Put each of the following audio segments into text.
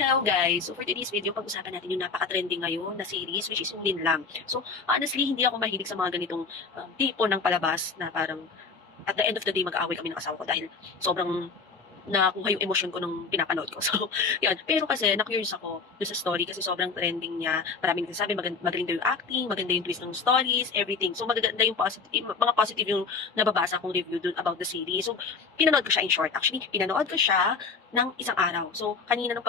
Hello guys! So for today's video, pag-usapan natin yung napaka-trending ngayon na series, which is yung Linlang. So honestly, hindi ako mahilig sa mga ganitong tipo ng palabas na parang at the end of the day mag-aaway kami ng asawa ko dahil sobrang nakuha yung emosyon ko nung pinapanood ko. So, yun. Pero kasi, na-curious ako doon sa story kasi sobrang trending niya. Maraming nagsasabi, maganda yung acting, maganda yung twist ng stories, everything. So, maganda yung mga positive yung nababasa kong review doon about the series. So, pinanood ko siya in short. Actually, pinanood ko siya ng isang araw. So, kanina nung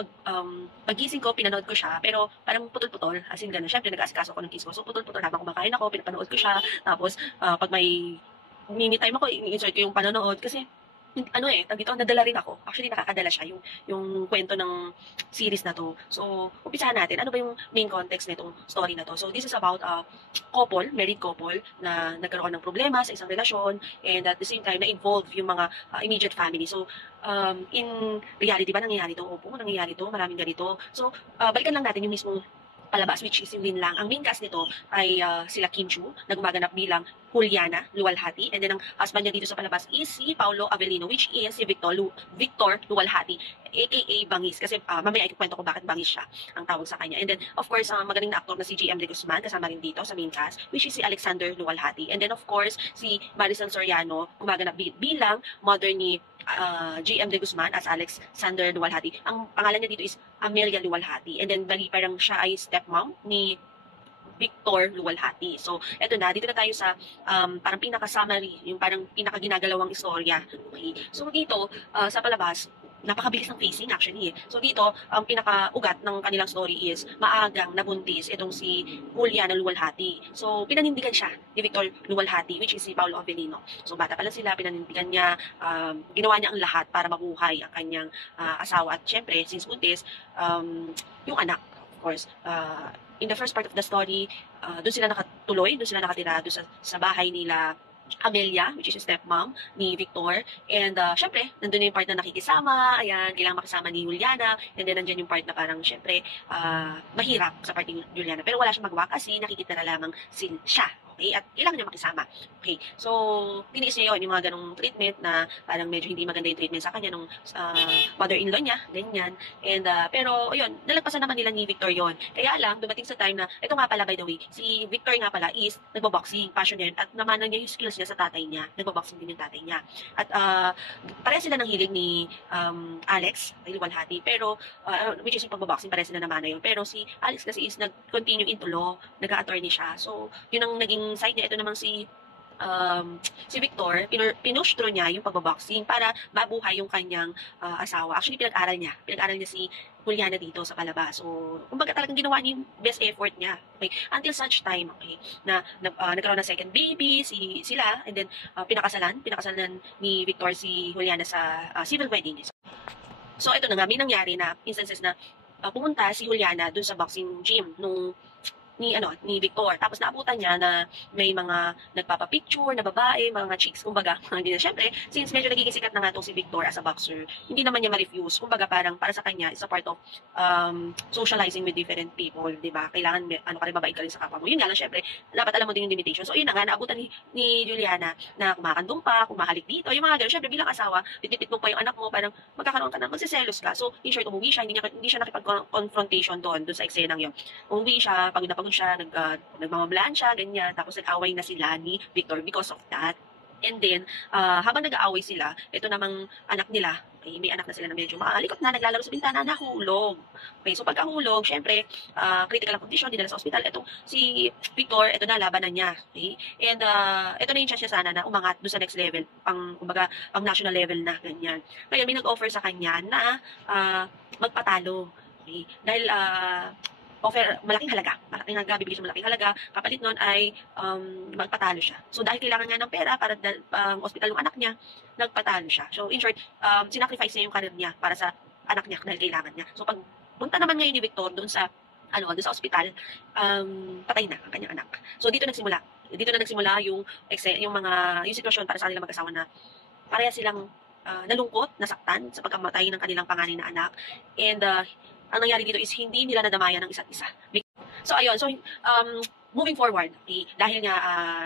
pagising ko, pinanood ko siya, pero parang putol-putol. As in, gano'n. Siyempre, nag-aasikaso ko ng kiss ko. So, putol-putol habang kumakain ako, pinapanood ko siya. Tapos, pag may mini time ako, i-insert ko yung panonood kasi dito, nadala rin ako. Actually, nakakadala siya, yung kwento ng series na to. So, umpisahan natin. Ano ba yung main context nitong story na to? So, this is about a couple, married couple, na nagkaroon ng problema sa isang relasyon, and at the same time, na-involve yung mga immediate family. So, in reality ba nangyayari to? Opo, nangyayari to. Maraming ganito. So, balikan lang natin yung mismong palabas, which is yung Linlang. Ang main cast nito ay sila Kim Chu, na gumaganap bilang Juliana Luwalhati, and then ang husband niya dito sa palabas is si Paulo Avellino, which is si Victor Luwalhati, aka Bangis, kasi mamaya ikwento ko bakit Bangis siya ang tawag sa kanya. And then, of course, magaling na actor na si GM de Guzman, kasama rin dito sa main cast, which is si Alexander Luwalhati. And then, of course, si Maricel Soriano, gumaganap bilang mother ni GM de Guzman as Alexander Luwalhati. Ang pangalan niya dito is Amelia Luwalhati. And then, parang siya ay stepmom ni Victor Luwalhati. So, eto na, dito na tayo sa parang pinaka-summary, yung parang pinaka-ginagalawang istorya. Okay? So, dito, sa palabas, napakabilis ng pacing actually. So dito, ang pinaka-ugat ng kanilang story is maagang nabuntis itong si Juliana Luwalhati. So pinanindigan siya ni Victor Luwalhati, which is si Paulo Avellino. So bata pa lang sila, pinanindigan niya, ginawa niya ang lahat para mabuhay ang kanyang asawa. At syempre, since buntis, yung anak, of course, in the first part of the story, doon sila nakatuloy, doon sila nakatira, doon sa bahay nila Amelia, which is yung stepmom ni Victor. And syempre, nandun yung part na nakikisama, ayan, kailangan makisama ni Juliana. And then nandyan yung part na parang syempre, mahirap sa part ni Juliana. Pero wala siyang magawa kasi nakikita na lamang siya. Okay? At kailangan niya makisama. Okay? So, tiniis niya yun, yung mga ganong treatment na parang medyo hindi maganda yung treatment sa kanya nung mother-in-law niya, ganyan. And, pero, yun, nalagpasan naman nila ni Victor yon. Kaya lang, dumating sa time na, ito nga pala, by the way, si Victor nga pala is nagbo-boxing, passion niya, at namanan niya yung skills niya sa tatay niya. Nagbo-boxing din yung tatay niya. At, pareha sila ng hilig ni Alex, ay Luwalhati, pero, which is yung pagbo-boxing, pareha sila naman na yun. Pero si Alex kasi is nag-continue into law, nag-attorney siya. So, yun ang naging side niya. Ito namang si Victor, pinush-through niya yung pagbaboxing para mabuhay yung kanyang asawa. Actually, pinag-aral niya si Juliana dito sa palabas. So, kumbaga talagang ginawa niya yung best effort niya. Okay? Until such time, okay, na nagkaroon ng second baby, sila, and then pinakasalan ni Victor si Juliana sa civil wedding. So, ito na nga, may nangyari na instances na pumunta si Juliana dun sa boxing gym ni Victor. Tapos naabutan niya na may mga nagpapapicture na babae, mga chicks, kumbaga, hindi na. Syempre, since medyo nagiging sikat na nga itong si Victor as a boxer, hindi naman niya ma-refuse. Kumbaga, parang para sa kanya, is a part of socializing with different people, di ba? Kailangan, mabait ka rin sa kapwa mo. Yun nga lang, syempre, dapat alam mo din yung limitation. So, yun na nga, naabutan ni Juliana na kumakandong pa, kumahalik dito, yung mga gano'n. Syempre, bilang asawa, pitipit mo pa yung anak mo, parang magkakaroon ka na, magsiselos ka. So, in short, umuwi siya, hindi siya nakipag-confrontation doon sa eksenang yun. Umuwi siya, pagod na pagod siya, nagmamablaan siya, ganyan. Tapos nag-away na sila ni Victor because of that. And then, habang nag-aaway sila, ito namang anak nila, okay, may anak na sila na medyo maalikot na, naglalaro sa bintana, nahulog. Okay, so pagkahulog, syempre, critical ang condition, dinala sa ospital. Ito, si Victor, ito na, labanan niya. Okay? And, ito na yung chance niya sana na umangat doon sa next level, kumbaga, pang national level na, ganyan. Kaya may nag-offer sa kanya na magpatalo. Okay? Dahil, offer malaking halaga, bibigyan siya malaking halaga, kapalit nun ay magpatalo siya. So dahil kailangan niya ng pera para hospital yung anak niya, nagpatalo siya. So in short, sinacrifice niya yung career niya para sa anak niya dahil kailangan niya. So pag punta naman ngayon ni Victor doon sa ospital, patay na ang kanyang anak. So dito na nagsimula yung sitwasyon para sa kanilang mag-asawa na pareha silang nalungkot, nasaktan sa pagkamatay ng kanilang panganay na anak. And ang nangyari dito is hindi nila nadamayan ng isa't isa. So ayun, moving forward, okay, dahil nga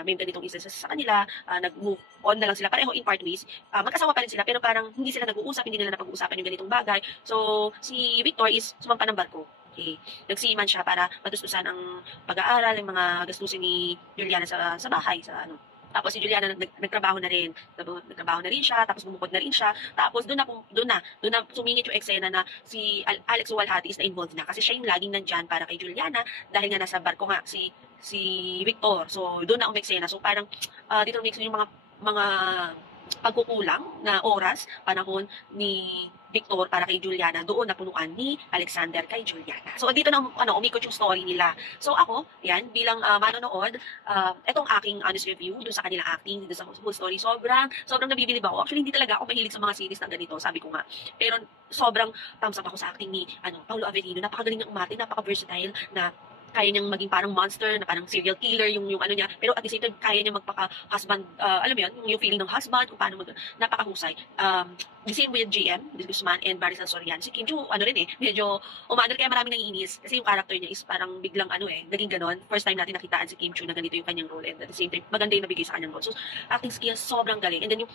may ganitong instances sa kanila, nag-move on na lang sila, pareho in part ways, magkasawa pa rin sila, pero parang hindi sila nag-uusap, hindi nila napag-uusapan yung ganitong bagay. So, si Victor is sumampa ng barko. Okay. Nagsiman siya para matustusan ang pag-aaral, yung mga gastusin ni Juliana sa bahay, sa ano. Tapos si Juliana nagtrabaho na rin. Nagtrabaho na rin siya, tapos bumukod na rin siya. Tapos doon na sumingit yung eksena na si Alex Uwalhati is na involved na kasi siya yung laging nandyan para kay Juliana dahil nga nasa barko nga si Victor. So doon na umeksena. So parang dito umikso yung mga pagkukulang na oras, panahon ni Victor para kay Juliana, doon napunuan ni Alexander kay Juliana. So dito na umikot yung story nila. So ako, yan, bilang manonood, etong aking honest review dun sa kanilang acting, dun sa whole story, sobrang nabibilib ako. Actually, hindi talaga ako mahilig sa mga series na ganito, sabi ko nga. Pero sobrang thumbs up ako sa acting ni Paulo Avellino. Napakagaling ng umarte, napaka-versatile na kaya niyang maging parang monster, na parang serial killer yung ano niya, pero at the same time, kaya niya magpaka-husband, alam mo yun, yung feeling ng husband, kung paano napakahusay. The same with GM, Guzman, and Marisol Soriano. Si Kim Joo, medyo umano, kaya marami nangiinis, kasi yung character niya is parang biglang naging ganon. First time natin nakitaan si Kim Joo na ganito yung kanyang role, and at the same time, maganda yung nabigay sa kanyang role. So, acting skills, sobrang galing. And then yung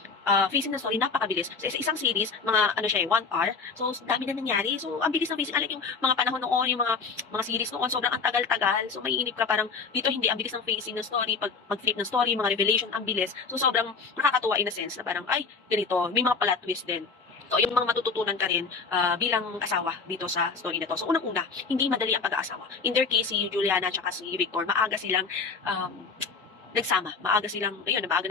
facing na story, napakabilis. Sa isang series, mga 1 hour, so dami na nangyari. So, ang bilis ng facing, yung mga panahon noon, yung mga series noon, sobrang ang tagal-tagal. So, maiinip ka parang dito hindi, ang bilis ng facing ng story, pag-flip ng story, mga revelation, ang bilis. So, sobrang nakakatuwa in a sense na parang, ay, ganito, may mga plot twist din. So, yung mga matututunan ka rin bilang asawa dito sa story na to. So, unang-una, hindi madali ang pag-aasawa. In their case, si Juliana at si Victor, maaga silang nagsama. Maaga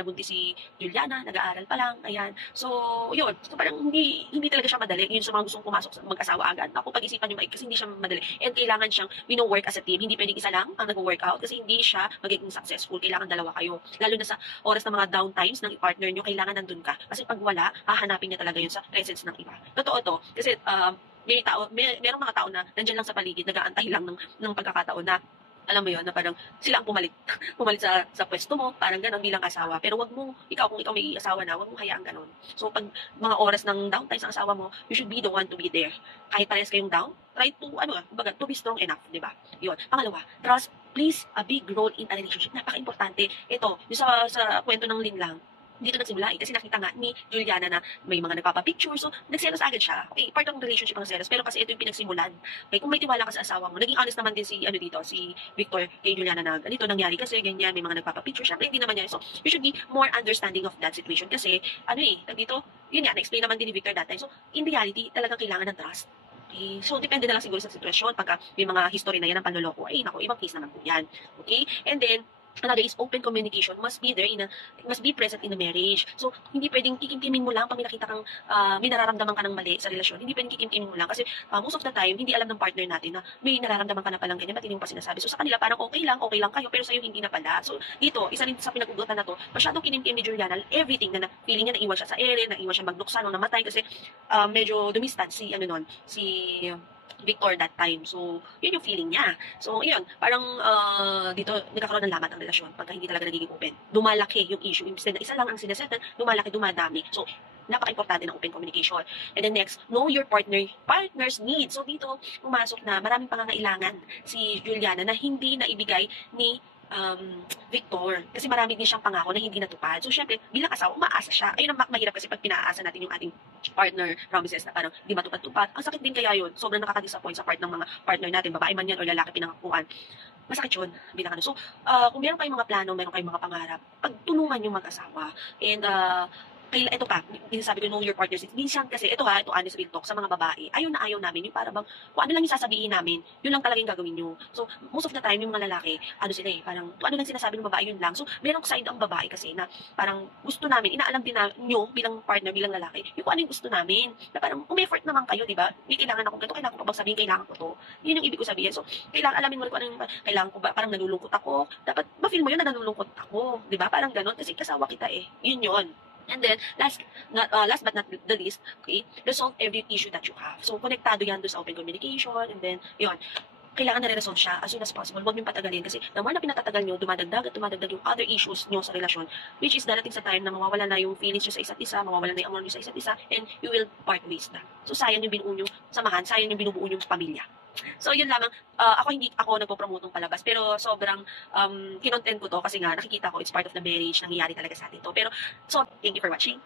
nabuntis si Juliana, nag-aaral pa lang, ayan. So, yun. So, parang hindi talaga siya madali. Yun sa mga gustong pumasok sa mag-asawa agad. Ako, pag-isipan nyo kasi hindi siya madali. And kailangan siyang work as a team. Hindi pwedeng isa lang ang nag-workout kasi hindi siya magiging successful. Kailangan dalawa kayo. Lalo na sa oras ng mga down times ng partner nyo, kailangan nandun ka. Kasi pag wala, hahanapin niya talaga yun sa presence ng iba. Totoo to. Kasi, merong mga tao na nandyan lang sa paligid, nag-aantay lang ng pagkakataon na alam mo yun, na parang sila ang pumalit sa pwesto mo, parang gano'n bilang asawa. Pero wag mo, kung ikaw may asawa na, wag mo hayaan gano'n. So, pag mga oras ng downtime sa asawa mo, you should be the one to be there. Kahit parehas kayong down, try to, to be strong enough, di ba? Yun. Pangalawa, trust plays a big role in a relationship. Napaka-importante. Ito, yung sa kwento ng Linlang, dito nagsimula kasi nakita nga ni Juliana na may mga nagpapapicture, so nagselos agad siya. Okay, part ng relationship ang selos, pero kasi ito yung pinagsimulan. Okay, kung may tiwala ka sa asawa mo, naging honest naman din si Victor kay Juliana na ganito nangyari kasi ganyan, may mga nagpapapicture, syempre hindi naman niya. So, you should be more understanding of that situation kasi dito, yun nga, na-explain naman din ni Victor that time. So, in reality, talagang kailangan ng trust. Okay. So, depende na lang siguro sa sitwasyon. Pagka may mga history na yan ng panloloko, naku, ibang case naman po yan. Okay? And then, another is open communication must be present in a marriage. So, hindi pwedeng kikimkimin mo lang pag may nakita kang may nararamdaman ka ng mali sa relasyon. Hindi pwedeng kikimkimin mo lang kasi most of the time, hindi alam ng partner natin na may nararamdaman ka na palang ganyan, ba't hindi mo pa sinasabi? So, sa kanila parang okay lang kayo, pero sa'yo hindi na pala. So, dito, isa rin sa pinag-ugutan na to, masyadong kinimkim ni Juliana, everything na feeling niya naiwan siya sa ere, naiwan siya magduksa nung namatay kasi medyo dumistan si Victor that time. So, yun yung feeling niya. So, yun, parang dito nagkakaroon ng lamat ang relasyon pagka hindi talaga nagiging open. Dumalaki yung issue. Instead na isa lang ang sinasettle, dumadami. So, napaka-importante ng open communication. And then next, know your partner's needs. So, dito, pumasok na maraming pangangailangan si Juliana na hindi na ibigay ni Victor. Kasi marami din siyang pangako na hindi natupad. So, syempre, bilang asawa, umaasa siya. Ayun ang mahirap kasi pag pinaasa natin yung ating partner promises na parang di matupad-tupad. Ang sakit din kaya yun. Sobrang nakaka-disappoint sa part ng mga partner natin, babae man yan o lalaki pinangakuan. Masakit yun. Bilang So, kung meron kayong mga plano, meron kayong mga pangarap, pagtulungan yung mag-asawa. And, ito pa, sabi ko, know your partners. Minsan kasi, ito honest real talk sa mga babae, ayaw namin, yung para bang, kung ano lang yung sasabihin namin, yun lang talagang gagawin nyo. So, most of the time, yung mga lalaki, parang, kung ano lang sinasabi ng babae, yun lang. So, merong side ang babae kasi na, parang, gusto namin, inaalam din nyo, bilang partner, bilang lalaki, yung kung ano yung gusto namin, na parang, effort naman kayo, di ba? May kailangan akong ganito, kailangan ko pa bang sabihin, kailangan ko to. Yun yung ibig ko sabihin. So, kailangan alamin mo rin kung ano yung, kailangan ko ba, parang nalulungkot ako, dapat, ma-feel mo yun na nalulungkot ako, di ba? Parang ganon, kasi kasawa kita yun. And then, last but not the least, okay, resolve every issue that you have. So, konektado yan doon sa open communication, and then, yun, kailangan na re-resolve siya as soon as possible. Huwag niyong patagalin kasi the more na pinatatagal niyo, dumadagdag yung other issues niyo sa relasyon, which is darating sa time na mawawala na yung feelings niyo sa isa't isa, mawawala na yung amor niyo sa isa't isa, and you will part ways na. So, sayang yung binuo niyong samahan, sayang yung binubuo niyong pamilya. So yun lamang, ako hindi ako nagpo-promote ng palabas, pero sobrang kinontent ko to kasi nga nakikita ko it's part of the marriage, nangyayari talaga sa atin to. Pero so thank you for watching.